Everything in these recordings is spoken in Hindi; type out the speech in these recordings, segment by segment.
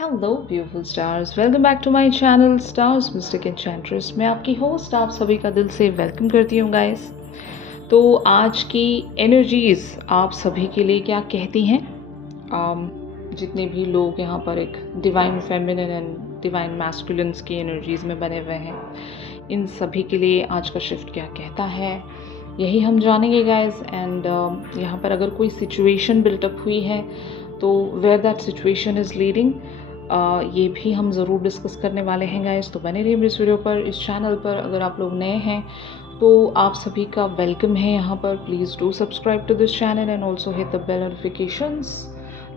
Hello beautiful stars, welcome back to my channel stars mystic enchantress. मैं आपकी होस्ट आप सभी का दिल से वेलकम करती हूँ गाइस। तो आज की एनर्जीज आप सभी के लिए क्या कहती हैं? जितने भी लोग यहाँ पर एक divine feminine and divine masculines की एनर्जीज में बने हुए हैं, इन सभी के लिए आज का शिफ्ट क्या कहता है, यही हम जानेंगे गाइस। एंड यहाँ पर अगर कोई सिचुएशन बिल्टअप हुई है तो where that situation is leading, ये भी हम ज़रूर डिस्कस करने वाले हैं गाइस। तो बने रहिए इस वीडियो पर, इस चैनल पर। अगर आप लोग नए हैं तो आप सभी का वेलकम है यहाँ पर। Please do subscribe to this channel and also hit the bell notifications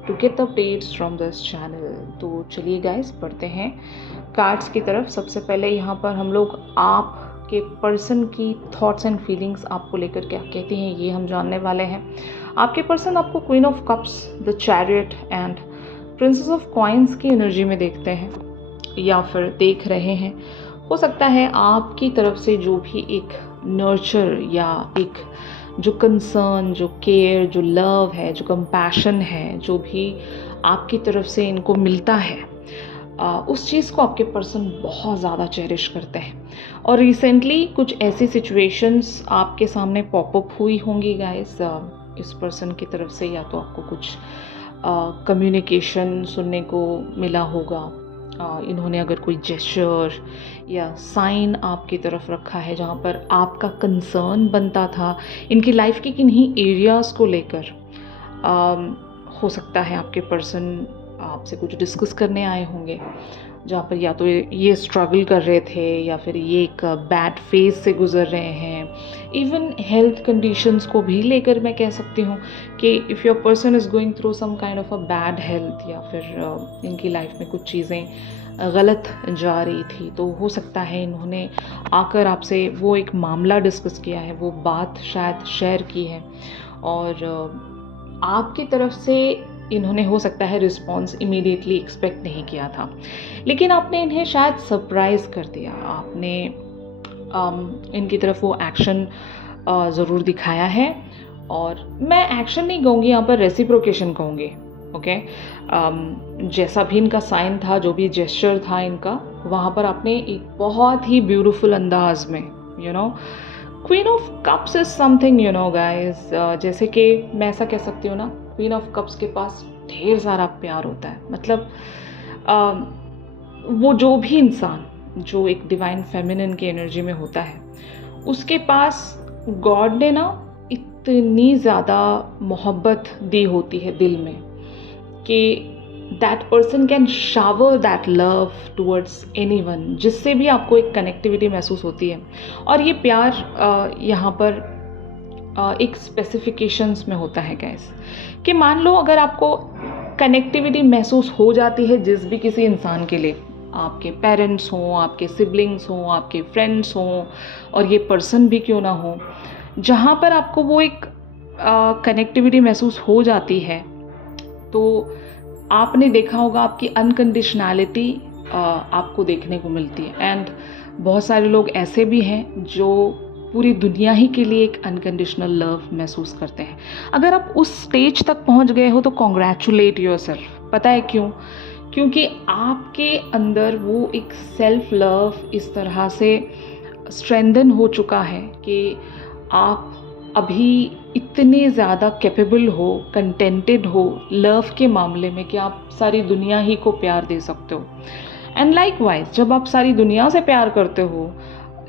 to get updates from this channel. तो चलिए गाइस बढ़ते हैं कार्ड्स की तरफ। सबसे पहले यहाँ पर हम लोग आपके पर्सन की थॉट्स एंड फीलिंग्स आपको लेकर क्या कहती हैं ये हम जानने वाले हैं। आपके पर्सन आपको queen of cups, the chariot and princess of coins की एनर्जी में देखते हैं या फिर देख रहे हैं। हो सकता है आपकी तरफ से जो भी एक नर्चर या एक जो कंसर्न, जो केयर, जो लव है, जो कंपैशन है, जो भी आपकी तरफ से इनको मिलता है, उस चीज़ को आपके पर्सन बहुत ज़्यादा चेरिश करते हैं। और रिसेंटली कुछ ऐसी सिचुएशंस आपके सामने पॉपअप हुई होंगी गाइस इस पर्सन की तरफ से, या तो आपको कुछ कम्युनिकेशन सुनने को मिला होगा। इन्होंने अगर कोई जेस्चर या साइन आपकी तरफ रखा है जहाँ पर आपका कंसर्न बनता था इनकी लाइफ के किन्हीं एरियाज़ को लेकर। हो सकता है आपके पर्सन आपसे कुछ डिस्कस करने आए होंगे जहाँ पर या तो ये स्ट्रगल कर रहे थे या फिर ये एक बैड फेज से गुजर रहे हैं। इवन हेल्थ कंडीशंस को भी लेकर मैं कह सकती हूँ कि if your person is going through some kind of a bad health, या फिर इनकी लाइफ में कुछ चीज़ें गलत जा रही थी, तो हो सकता है इन्होंने आकर आपसे वो एक मामला डिस्कस किया है, वो बात शायद शेयर की है, और आपकी तरफ से इन्होंने हो सकता है रिस्पॉन्स इमीडिएटली एक्सपेक्ट नहीं किया था, लेकिन आपने इन्हें शायद सरप्राइज़ कर दिया। आपने इनकी तरफ वो एक्शन ज़रूर दिखाया है, और मैं एक्शन नहीं कहूँगी, यहाँ पर रेसिप्रोकेशन कहूँगी। ओके, जैसा भी इनका साइन था, जो भी जेस्चर था इनका, वहाँ पर आपने एक बहुत ही ब्यूटीफुल अंदाज में queen of cups is something guys, जैसे कि मैं ऐसा कह सकती हूँ ना, क्वीन ऑफ कप्स के पास ढेर सारा प्यार होता है। मतलब वो जो भी इंसान जो एक डिवाइन फेमिनिन की एनर्जी में होता है, उसके पास गॉड ने ना इतनी ज़्यादा मोहब्बत दी होती है दिल में कि that person can shower that love towards anyone, जिससे भी आपको एक कनेक्टिविटी महसूस होती है। और ये प्यार यहाँ पर एक स्पेसिफिकेशंस में होता है गैस, कि मान लो अगर आपको कनेक्टिविटी महसूस हो जाती है जिस भी किसी इंसान के लिए, आपके पेरेंट्स हों, आपके सिबलिंग्स हों, आपके फ्रेंड्स हों, और ये पर्सन भी क्यों ना हो, जहाँ पर आपको वो एक कनेक्टिविटी महसूस हो जाती है, तो आपने देखा होगा आपकी अनकंडीशनैलिटी आपको देखने को मिलती है। एंड बहुत सारे लोग ऐसे भी हैं जो पूरी दुनिया ही के लिए एक अनकंडीशनल लव महसूस करते हैं। अगर आप उस स्टेज तक पहुंच गए हो तो कॉन्ग्रेचुलेट योरसेल्फ। पता है क्यों? क्योंकि आपके अंदर वो एक सेल्फ लव इस तरह से स्ट्रेंथन हो चुका है कि आप अभी इतने ज़्यादा कैपेबल हो, कंटेंटेड हो लव के मामले में कि आप सारी दुनिया ही को प्यार दे सकते हो। एंड लाइकवाइज जब आप सारी दुनिया से प्यार करते हो,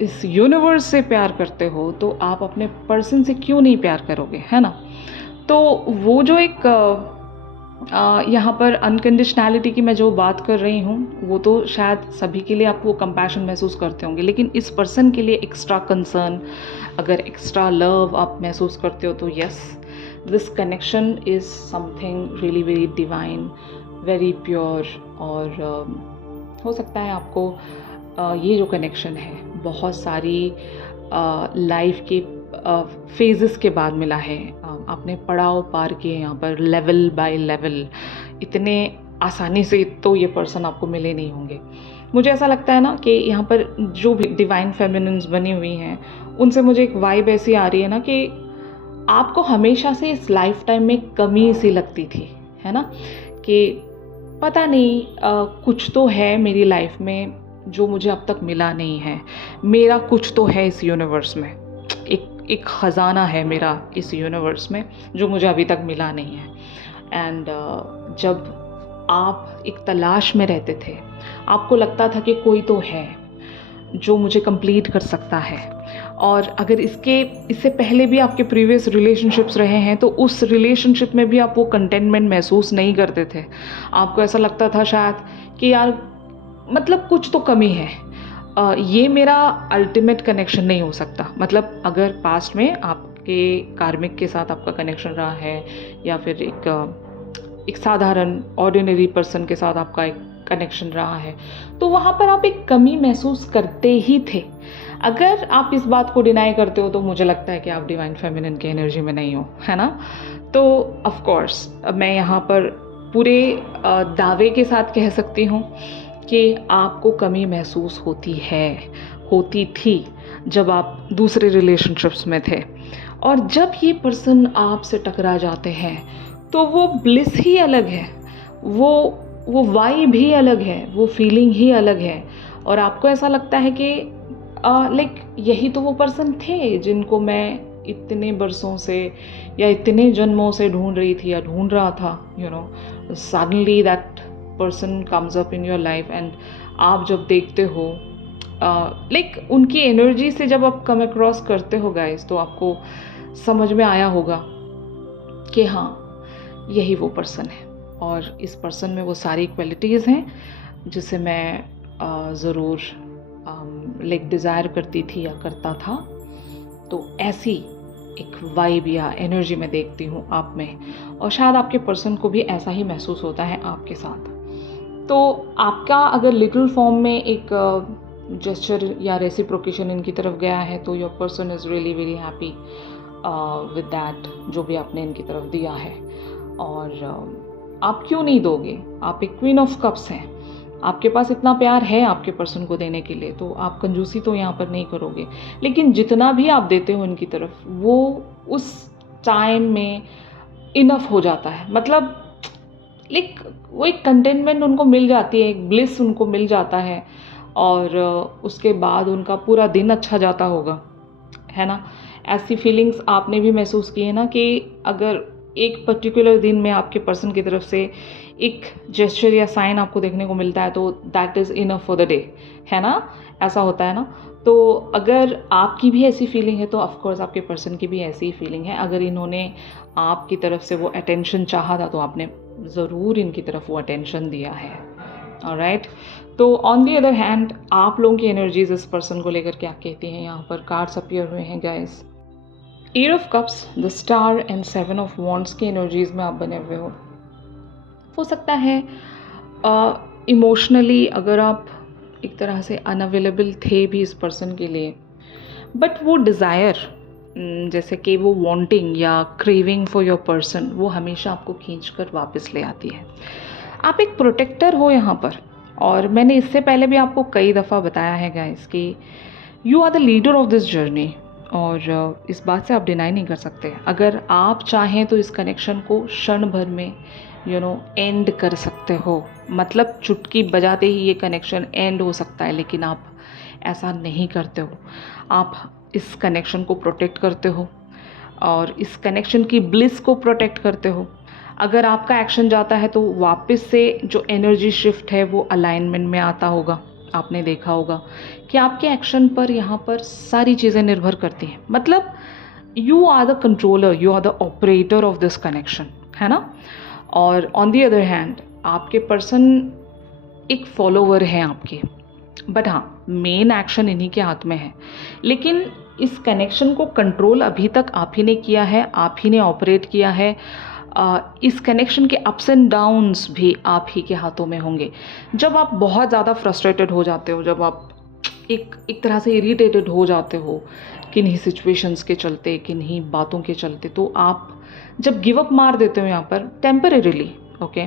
इस यूनिवर्स से प्यार करते हो, तो आप अपने पर्सन से क्यों नहीं प्यार करोगे, है ना? तो वो जो एक यहाँ पर अनकंडीशनैलिटी की मैं जो बात कर रही हूँ, वो तो शायद सभी के लिए आप वो कंपैशन महसूस करते होंगे, लेकिन इस पर्सन के लिए एक्स्ट्रा कंसर्न, अगर एक्स्ट्रा लव आप महसूस करते हो, तो yes, this connection is something really very divine, very pure. और हो सकता है आपको ये जो कनेक्शन है बहुत सारी लाइफ के फेजेस के बाद मिला है। आपने पड़ाव पार किए यहाँ पर, लेवल बाय लेवल। इतने आसानी से तो ये पर्सन आपको मिले नहीं होंगे। मुझे ऐसा लगता है ना कि यहाँ पर जो भी डिवाइन फेमिनिन्स बनी हुई हैं, उनसे मुझे एक वाइब ऐसी आ रही है ना कि आपको हमेशा से इस लाइफ टाइम में कमी सी लगती थी, है ना, कि पता नहीं कुछ तो है मेरी लाइफ में जो मुझे अब तक मिला नहीं है। मेरा कुछ तो है इस यूनिवर्स में। एक ख़ज़ाना है मेरा इस यूनिवर्स में जो मुझे अभी तक मिला नहीं है। एंड जब आप एक तलाश में रहते थे, आपको लगता था कि कोई तो है जो मुझे कंप्लीट कर सकता है। और अगर इससे पहले भी आपके प्रीवियस रिलेशनशिप्स रहे हैं तो उस रिलेशनशिप में भी आप वो कंटेंटमेंट महसूस नहीं करते थे। आपको ऐसा लगता था शायद कि यार मतलब कुछ तो कमी है। ये मेरा अल्टीमेट कनेक्शन नहीं हो सकता। मतलब अगर पास्ट में आपके कार्मिक के साथ आपका कनेक्शन रहा है या फिर एक साधारण ऑर्डिनरी पर्सन के साथ आपका एक कनेक्शन रहा है, तो वहाँ पर आप एक कमी महसूस करते ही थे। अगर आप इस बात को डिनाई करते हो तो मुझे लगता है कि आप डिवाइन फेमिनिन की एनर्जी में नहीं हो, है ना? तो ऑफ कोर्स मैं यहाँ पर पूरे दावे के साथ कह सकती हूँ कि आपको कमी महसूस होती थी जब आप दूसरे रिलेशनशिप्स में थे। और जब ये पर्सन आपसे टकरा जाते हैं तो वो ब्लिस ही अलग है, वो वाइब ही अलग है, वो फीलिंग ही अलग है। और आपको ऐसा लगता है कि लाइक यही तो वो पर्सन थे जिनको मैं इतने बरसों से या इतने जन्मों से ढूंढ रही थी या ढूंढ रहा था। Suddenly that person comes up in your life and आप जब देखते हो लाइक उनकी एनर्जी से जब आप कम अक्रॉस करते हो गाइस, तो आपको समझ में आया होगा कि हाँ, यही वो पर्सन है। और इस पर्सन में वो सारी क्वालिटीज़ हैं जिसे मैं ज़रूर लाइक डिज़ायर करती थी या करता था। तो ऐसी एक वाइब या एनर्जी में देखती हूँ आप में, और शायद आपके पर्सन को भी ऐसा ही महसूस होता है आपके साथ। तो आपका अगर लिटिल फॉर्म में एक जेस्चर या रेसिप्रोकेशन इनकी तरफ गया है तो your person is really very happy with that, जो भी आपने इनकी तरफ दिया है। और आप क्यों नहीं दोगे? आप एक क्वीन ऑफ कप्स हैं, आपके पास इतना प्यार है आपके पर्सन को देने के लिए, तो आप कंजूसी तो यहाँ पर नहीं करोगे। लेकिन जितना भी आप देते हो इनकी तरफ, वो उस टाइम में इनफ हो जाता है। मतलब लाइक वो एक कंटेनमेंट उनको मिल जाती है, एक ब्लिस उनको मिल जाता है, और उसके बाद उनका पूरा दिन अच्छा जाता होगा, है ना? ऐसी फीलिंग्स आपने भी महसूस की है ना कि अगर एक पर्टिकुलर दिन में आपके पर्सन की तरफ से एक जेस्चर या साइन आपको देखने को मिलता है तो that is enough for the day, है ना? ऐसा होता है ना? तो अगर आपकी भी ऐसी फीलिंग है तो ऑफ कोर्स आपके पर्सन की भी ऐसी ही फीलिंग है। अगर इन्होंने आपकी तरफ से वो अटेंशन चाहा था तो आपने ज़रूर इनकी तरफ वो अटेंशन दिया है। ऑलराइट, तो ऑन दी अदर हैंड आप लोगों की एनर्जीज इस पर्सन को लेकर क्या कहती हैं? यहाँ पर कार्ड्स अपीयर हुए हैं guys. Eight of cups, the star and seven of wands की एनर्जीज में आप बने हुए हो सकता है इमोशनली अगर आप एक तरह से अनअवेलेबल थे भी इस पर्सन के लिए, बट वो डिज़ायर जैसे कि वो वांटिंग या क्रेविंग फॉर योर पर्सन वो हमेशा आपको खींचकर वापस ले आती है। आप एक प्रोटेक्टर हो यहाँ पर, और मैंने इससे पहले भी आपको कई दफ़ा बताया है गाइस कि you are the leader of this journey, और इस बात से आप डिनाई नहीं कर सकते। अगर आप चाहें तो इस कनेक्शन को क्षण भर में एंड कर सकते हो। मतलब चुटकी बजाते ही ये कनेक्शन एंड हो सकता है, लेकिन आप ऐसा नहीं करते हो। आप इस कनेक्शन को प्रोटेक्ट करते हो और इस कनेक्शन की ब्लिस को प्रोटेक्ट करते हो। अगर आपका एक्शन जाता है तो वापस से जो एनर्जी शिफ्ट है वो अलाइनमेंट में आता होगा। आपने देखा होगा कि आपके एक्शन पर यहाँ पर सारी चीज़ें निर्भर करती हैं। मतलब you are the controller, you are the operator of this connection, है ना? और ऑन दी अदर हैंड आपके पर्सन एक फॉलोवर हैं आपके, बट हाँ, मेन एक्शन इन्हीं के हाथ में है। लेकिन इस कनेक्शन को कंट्रोल अभी तक आप ही ने किया है, आप ही ने ऑपरेट किया है। इस कनेक्शन के अप्स एंड डाउन्स भी आप ही के हाथों में होंगे। जब आप बहुत ज़्यादा फ्रस्ट्रेटेड हो जाते हो, जब आप एक तरह से इरिटेटेड हो जाते हो किन्हीं सिचुएशंस के चलते, किन्हीं बातों के चलते, तो आप जब गिव अप मार देते हो यहाँ पर टेम्परेरीली, ओके,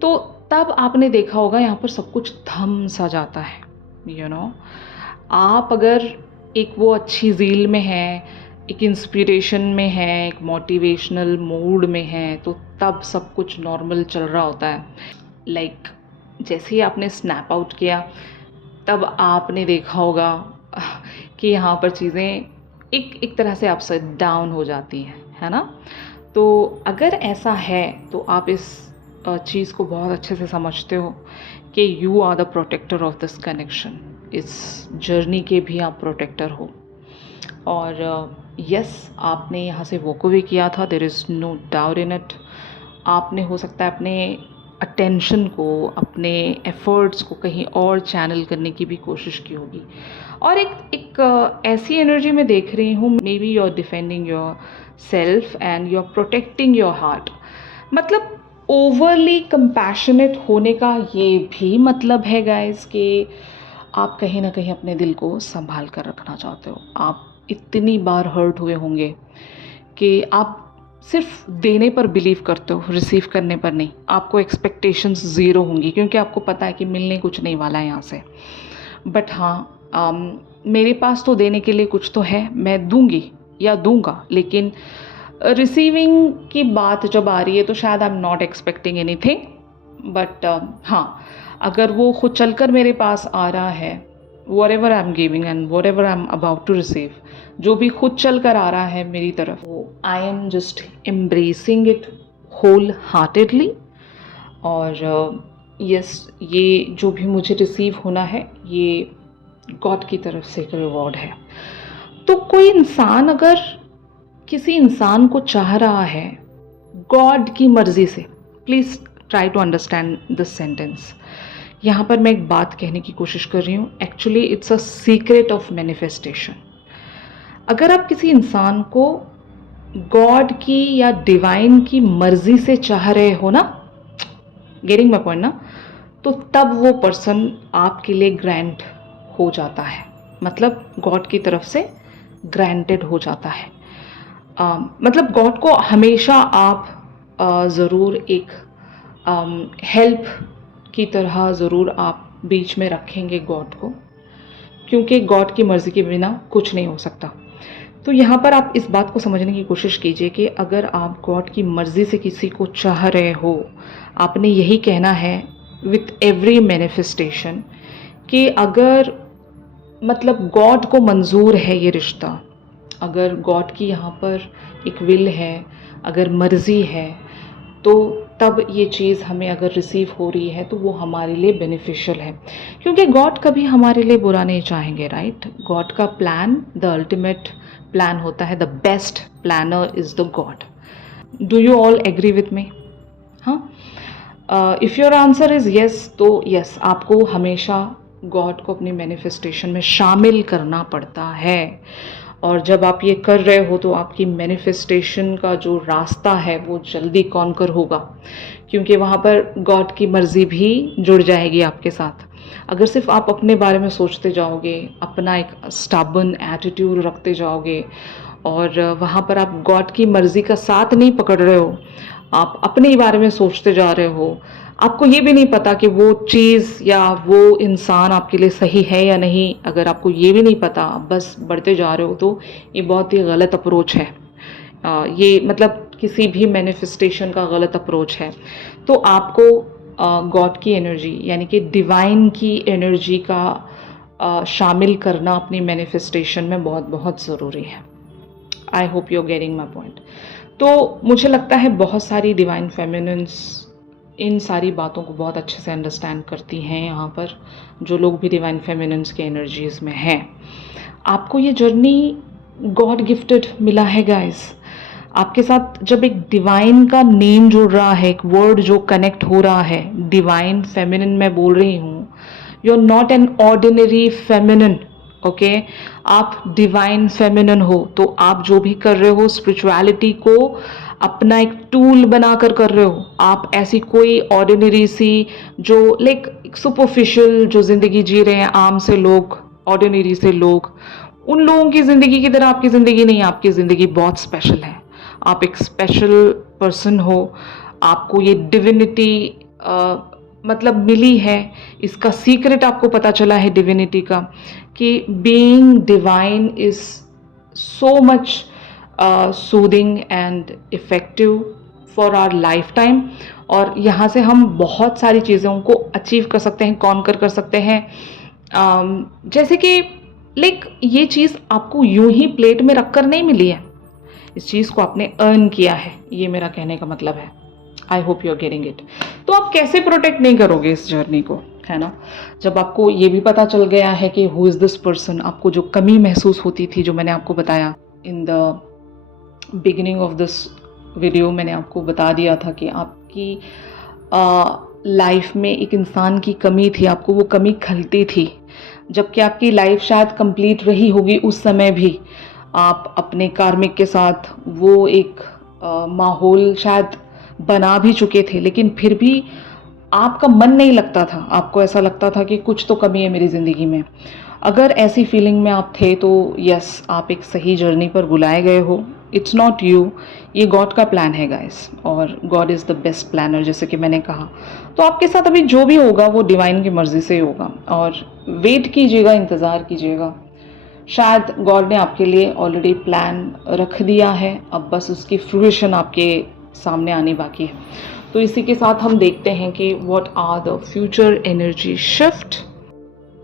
तो तब आपने देखा होगा यहाँ पर सब कुछ थम सा जाता है। आप अगर एक वो अच्छी ज़ील में हैं, एक इंस्पिरेशन में है, एक मोटिवेशनल मूड में है, तो तब सब कुछ नॉर्मल चल रहा होता है। लाइक जैसे ही आपने स्नैप आउट किया तब आपने देखा होगा कि यहाँ पर चीज़ें एक तरह से अपसाइड डाउन हो जाती हैं, है ना? तो अगर ऐसा है तो आप इस चीज़ को बहुत अच्छे से समझते हो कि you are the protector of this connection. इस जर्नी के भी आप प्रोटेक्टर हो। और यस, आपने यहाँ से वॉक अवे किया था, there is no doubt in it. आपने हो सकता है अपने अटेंशन को, अपने एफर्ट्स को कहीं और चैनल करने की भी कोशिश की होगी। और एक ऐसी एनर्जी में देख रही हूँ, maybe you are defending yourself and you are protecting your heart. मतलब ओवरली कंपैशनेट होने का ये भी मतलब है गाइस कि आप कहीं ना कहीं अपने दिल को संभाल कर रखना चाहते हो। आप इतनी बार हर्ट हुए होंगे कि आप सिर्फ देने पर बिलीव करते हो, रिसीव करने पर नहीं। आपको एक्सपेक्टेशंस ज़ीरो होंगी क्योंकि आपको पता है कि मिलने कुछ नहीं वाला है यहाँ से। बट हाँ, मेरे पास तो देने के लिए कुछ तो है, मैं दूंगी या दूंगा, लेकिन रिसीविंग की बात जब आ रही है तो शायद I am not expecting anything. But हाँ, अगर वो खुद चलकर मेरे पास आ रहा है, whatever I'm giving and whatever I'm about to receive, जो भी खुद चल कर आ रहा है मेरी तरफ, वो I am just embracing it wholeheartedly। और यस, ये जो भी मुझे रिसीव होना है ये गॉड की तरफ से एक रिवॉर्ड है। तो कोई इंसान अगर किसी इंसान को चाह रहा है गॉड की मर्जी से, please try to understand this sentence. यहाँ पर मैं एक बात कहने की कोशिश कर रही हूँ, actually it's a secret of manifestation. अगर आप किसी इंसान को गॉड की या डिवाइन की मर्जी से चाह रहे हो ना, गेटिंग माय पॉइंट ना, तो तब वो पर्सन आपके लिए ग्रांट हो जाता है, मतलब गॉड की तरफ से ग्रांटेड हो जाता है। मतलब गॉड को हमेशा आप ज़रूर एक हेल्प की तरह ज़रूर आप बीच में रखेंगे गॉड को, क्योंकि गॉड की मर्ज़ी के बिना कुछ नहीं हो सकता। तो यहाँ पर आप इस बात को समझने की कोशिश कीजिए कि अगर आप गॉड की मर्ज़ी से किसी को चाह रहे हो, आपने यही कहना है विथ एवरी मैनिफेस्टेशन कि अगर मतलब गॉड को मंजूर है ये रिश्ता, अगर गॉड की यहाँ पर एक विल है, अगर मर्ज़ी है, तो तब ये चीज़ हमें अगर रिसीव हो रही है तो वो हमारे लिए बेनिफिशियल है, क्योंकि गॉड कभी हमारे लिए बुरा नहीं चाहेंगे, राइट? गॉड का प्लान द अल्टीमेट प्लान होता है, the best planner is the God. Do you all agree with me? हाँ, if your answer is yes, तो येस, आपको हमेशा गॉड को अपनी मैनिफेस्टेशन में शामिल करना पड़ता है। और जब आप ये कर रहे हो तो आपकी मैनिफेस्टेशन का जो रास्ता है वो जल्दी कॉन्कर होगा, क्योंकि वहाँ पर गॉड की मर्ज़ी भी जुड़ जाएगी आपके साथ। अगर सिर्फ आप अपने बारे में सोचते जाओगे, अपना एक स्टबर्न एटीट्यूड रखते जाओगे और वहाँ पर आप गॉड की मर्ज़ी का साथ नहीं पकड़ रहे हो, आप अपने ही बारे में सोचते जा रहे हो, आपको ये भी नहीं पता कि वो चीज़ या वो इंसान आपके लिए सही है या नहीं, अगर आपको ये भी नहीं पता, बस बढ़ते जा रहे हो, तो ये बहुत ही गलत अप्रोच है। ये मतलब किसी भी मैनिफेस्टेशन का गलत अप्रोच है। तो आपको गॉड की एनर्जी यानी कि डिवाइन की एनर्जी का शामिल करना अपनी मैनिफेस्टेशन में बहुत बहुत ज़रूरी है। I hope you are getting my point. तो मुझे लगता है बहुत सारी डिवाइन फेमिनिन्स इन सारी बातों को बहुत अच्छे से अंडरस्टैंड करती हैं। यहाँ पर जो लोग भी डिवाइन फेमिनिन्स के एनर्जीज़ में हैं, आपको ये जर्नी गॉड गिफ्टेड मिला है गाइस। आपके साथ जब एक डिवाइन का नेम जुड़ रहा है, एक वर्ड जो कनेक्ट हो रहा है, डिवाइन फेमिनिन मैं बोल रही हूँ, you are not an ordinary feminine, okay? आप डिवाइन फेमिनिन हो, तो आप जो भी कर रहे हो स्पिरिचुअलिटी को अपना एक टूल बनाकर कर रहे हो। आप ऐसी कोई ऑर्डिनरी सी जो लाइक सुपरफिशियल जो ज़िंदगी जी रहे हैं आम से लोग, ऑर्डिनरी से लोग, उन लोगों की ज़िंदगी की तरह आपकी ज़िंदगी नहीं है। आपकी ज़िंदगी बहुत स्पेशल है, आप एक स्पेशल पर्सन हो, आपको ये डिविनिटी मतलब मिली है, इसका सीक्रेट आपको पता चला है डिविनिटी का, कि being divine is so much soothing and effective for our lifetime, और यहाँ से हम बहुत सारी चीज़ों को अचीव कर सकते हैं, कॉन्कर कर सकते हैं। जैसे कि लाइक ये चीज़ आपको यूं ही प्लेट में रखकर नहीं मिली है, इस चीज़ को आपने अर्न किया है, ये मेरा कहने का मतलब है। I hope you are getting it. तो आप कैसे प्रोटेक्ट नहीं करोगे इस जर्नी को, है ना, जब आपको ये भी पता चल गया है कि हु इज़ दिस पर्सन। आपको जो कमी महसूस होती थी, जो मैंने आपको बताया in the beginning of this video, मैंने आपको बता दिया था कि आपकी लाइफ में एक इंसान की कमी थी, आपको वो कमी खलती थी, जबकि आपकी लाइफ शायद कंप्लीट रही होगी उस समय भी। आप अपने कार्मिक के साथ वो एक माहौल शायद बना भी चुके थे, लेकिन फिर भी आपका मन नहीं लगता था, आपको ऐसा लगता था कि कुछ तो कमी है मेरी ज़िंदगी में। अगर ऐसी फीलिंग में आप थे तो यस, आप एक सही जर्नी पर बुलाए गए हो। इट्स नॉट यू, ये गॉड का प्लान है गाइस, और god is the best planner, जैसे कि मैंने कहा। तो आपके साथ अभी जो भी होगा वो डिवाइन की मर्जी से होगा, और वेट कीजिएगा, इंतज़ार कीजिएगा। शायद गॉड ने आपके लिए ऑलरेडी प्लान रख दिया है, अब बस उसकी फ्रूइशन आपके सामने आनी बाकी है। तो इसी के साथ हम देखते हैं कि what are the future energy shift.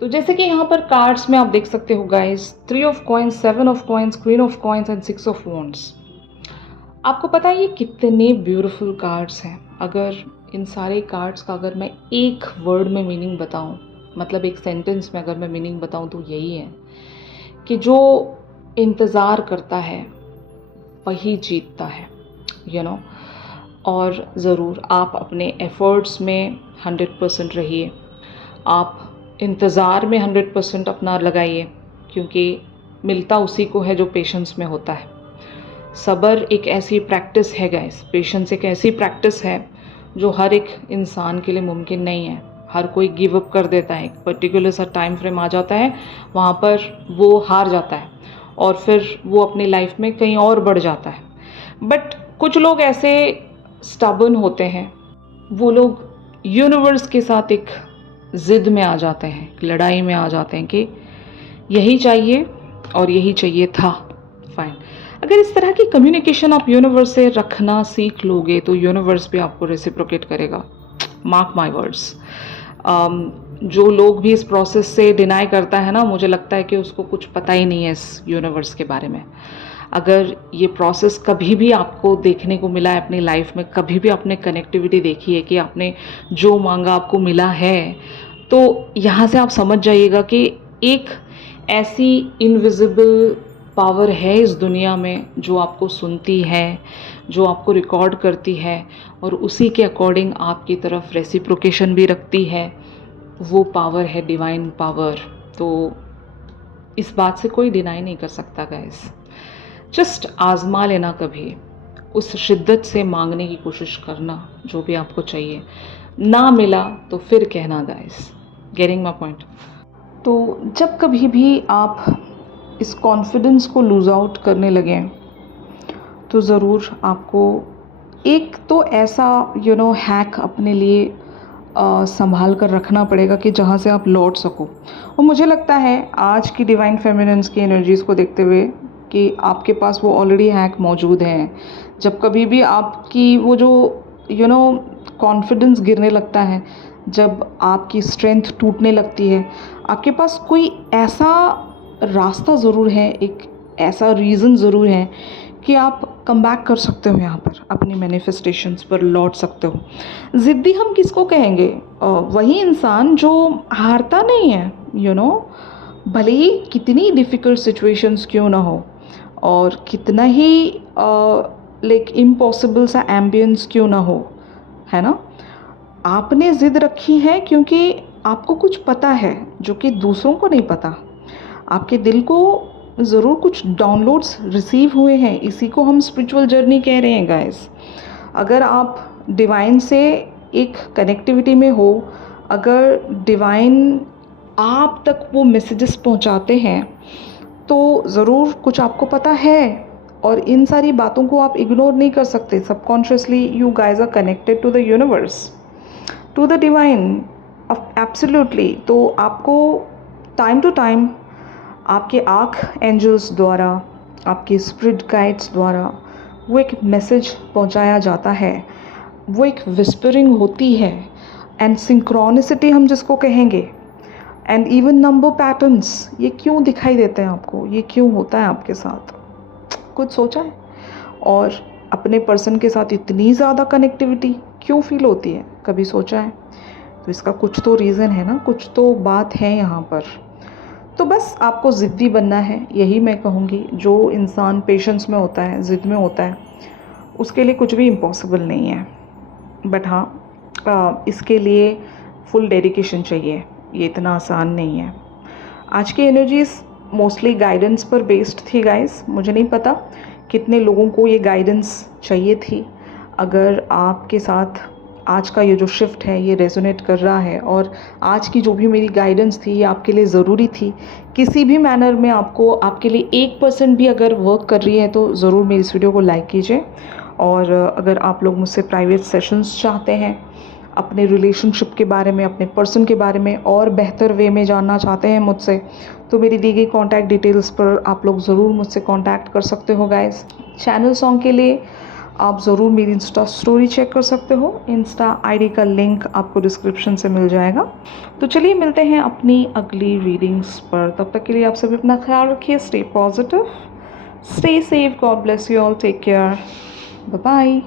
तो जैसे कि यहाँ पर कार्ड्स में आप देख सकते हो guys, 3 of coins, 7 of coins, queen of coins and 6 of wands. आपको पता है ये कितने ब्यूटीफुल कार्ड्स हैं। अगर इन सारे कार्ड्स का अगर मैं एक वर्ड में मीनिंग बताऊं, मतलब एक सेंटेंस में अगर मैं मीनिंग बताऊं, तो यही है कि जो इंतज़ार करता है वही जीतता है, यू नो। और ज़रूर आप अपने एफ़र्ट्स में 100% रहिए, आप इंतज़ार में 100% अपना लगाइए, क्योंकि मिलता उसी को है जो पेशेंस में होता है। सब्र एक ऐसी प्रैक्टिस है गाइस, पेशेंस एक ऐसी प्रैक्टिस है जो हर एक इंसान के लिए मुमकिन नहीं है। हर कोई गिव अप कर देता है, एक पर्टिकुलर सा टाइम फ्रेम आ जाता है, वहाँ पर वो हार जाता है और फिर वो अपनी लाइफ में कहीं और बढ़ जाता है। बट कुछ लोग ऐसे स्टबर्न होते हैं, वो लोग यूनिवर्स के साथ एक ज़िद में आ जाते हैं, लड़ाई में आ जाते हैं कि यही चाहिए और यही चाहिए था। फाइन, अगर इस तरह की कम्युनिकेशन आप यूनिवर्स से रखना सीख लोगे तो यूनिवर्स भी आपको रेसिप्रोकेट करेगा। Mark my words. जो लोग भी इस प्रोसेस से डिनाई करता है ना, मुझे लगता है कि उसको कुछ पता ही नहीं है इस यूनिवर्स के बारे में। अगर ये प्रोसेस कभी भी आपको देखने को मिला है अपनी लाइफ में, कभी भी आपने कनेक्टिविटी देखी है कि आपने जो मांगा आपको मिला है, तो यहाँ से आप समझ जाइएगा कि एक ऐसी इनविजिबल पावर है इस दुनिया में जो आपको सुनती है, जो आपको रिकॉर्ड करती है और उसी के अकॉर्डिंग आपकी तरफ रेसिप्रोकेशन भी रखती है। वो पावर है डिवाइन पावर। तो इस बात से कोई डिनाई नहीं कर सकता गाइस। जस्ट आजमा लेना, कभी उस शिद्दत से मांगने की कोशिश करना जो भी आपको चाहिए। ना मिला तो फिर कहना गाइस। Getting my point? तो जब कभी भी आप इस कॉन्फिडेंस को लूज़ आउट करने लगें तो ज़रूर आपको एक तो ऐसा हैक अपने लिए संभाल कर रखना पड़ेगा कि जहाँ से आप लौट सको। और मुझे लगता है आज की डिवाइन फेमिनिन्स की एनर्जीज़ को देखते हुए कि आपके पास वो ऑलरेडी हैक मौजूद हैं। जब कभी भी आपकी वो जो कॉन्फिडेंस गिरने लगता है, जब आपकी स्ट्रेंथ टूटने लगती है, आपके पास कोई ऐसा रास्ता ज़रूर है, एक ऐसा रीज़न ज़रूर है कि आप कम बैक कर सकते हो, यहाँ पर अपनी मैनिफेस्टेशंस पर लौट सकते हो। ज़िद्दी हम किसको कहेंगे? वही इंसान जो हारता नहीं है, भले ही कितनी डिफ़िकल्ट सिचुएशंस क्यों ना हो और कितना ही लाइक इम्पॉसिबल सा एम्बियंस क्यों ना हो, है ना। आपने ज़िद रखी है क्योंकि आपको कुछ पता है जो कि दूसरों को नहीं पता। आपके दिल को ज़रूर कुछ डाउनलोड्स रिसीव हुए हैं, इसी को हम स्पिरिचुअल जर्नी कह रहे हैं गाइस। अगर आप डिवाइन से एक कनेक्टिविटी में हो, अगर डिवाइन आप तक वो मैसेजेस पहुंचाते हैं, तो ज़रूर कुछ आपको पता है और इन सारी बातों को आप इग्नोर नहीं कर सकते। Subconsciously you guys are connected to the universe, to the divine, absolutely. तो आपको टाइम टू टाइम आपके आर्क एंजल्स द्वारा, आपके स्पिरिट गाइड्स द्वारा वो एक मैसेज पहुंचाया जाता है, वो एक विस्परिंग होती है, एंड सिंक्रोनिसिटी हम जिसको कहेंगे, एंड इवन नंबर पैटर्न्स, ये क्यों दिखाई देते हैं आपको, ये क्यों होता है आपके साथ, कुछ सोचा है? और अपने पर्सन के साथ इतनी ज़्यादा कनेक्टिविटी क्यों फील होती है, कभी सोचा है? तो इसका कुछ तो रीज़न है ना, कुछ तो बात है यहाँ पर। तो बस आपको ज़िद्दी बनना है, यही मैं कहूँगी। जो इंसान पेशेंस में होता है, ज़िद में होता है, उसके लिए कुछ भी इम्पॉसिबल नहीं है। बट हाँ, इसके लिए फुल डेडिकेशन चाहिए, ये इतना आसान नहीं है। आज की एनर्जीज़ मोस्टली गाइडेंस पर बेस्ड थी गाइस। मुझे नहीं पता कितने लोगों को ये गाइडेंस चाहिए थी। अगर आपके साथ आज का ये जो शिफ्ट है ये रेजोनेट कर रहा है और आज की जो भी मेरी गाइडेंस थी ये आपके लिए ज़रूरी थी, किसी भी मैनर में आपको, आपके लिए 1% भी अगर वर्क कर रही है तो ज़रूर मेरी इस वीडियो को लाइक कीजिए। और अगर आप लोग मुझसे प्राइवेट सेशंस चाहते हैं, अपने रिलेशनशिप के बारे में, अपने पर्सन के बारे में और बेहतर वे में जानना चाहते हैं मुझसे, तो मेरी दी गई कॉन्टैक्ट डिटेल्स पर आप लोग ज़रूर मुझसे कॉन्टैक्ट कर सकते हो गाइस। चैनल सॉन्ग के लिए आप ज़रूर मेरी इंस्टा स्टोरी चेक कर सकते हो, इंस्टा आईडी का लिंक आपको डिस्क्रिप्शन से मिल जाएगा। तो चलिए मिलते हैं अपनी अगली रीडिंग्स पर, तब तक के लिए आप सभी अपना ख्याल रखिए। Stay positive, stay safe, god bless you all, take care, bye bye.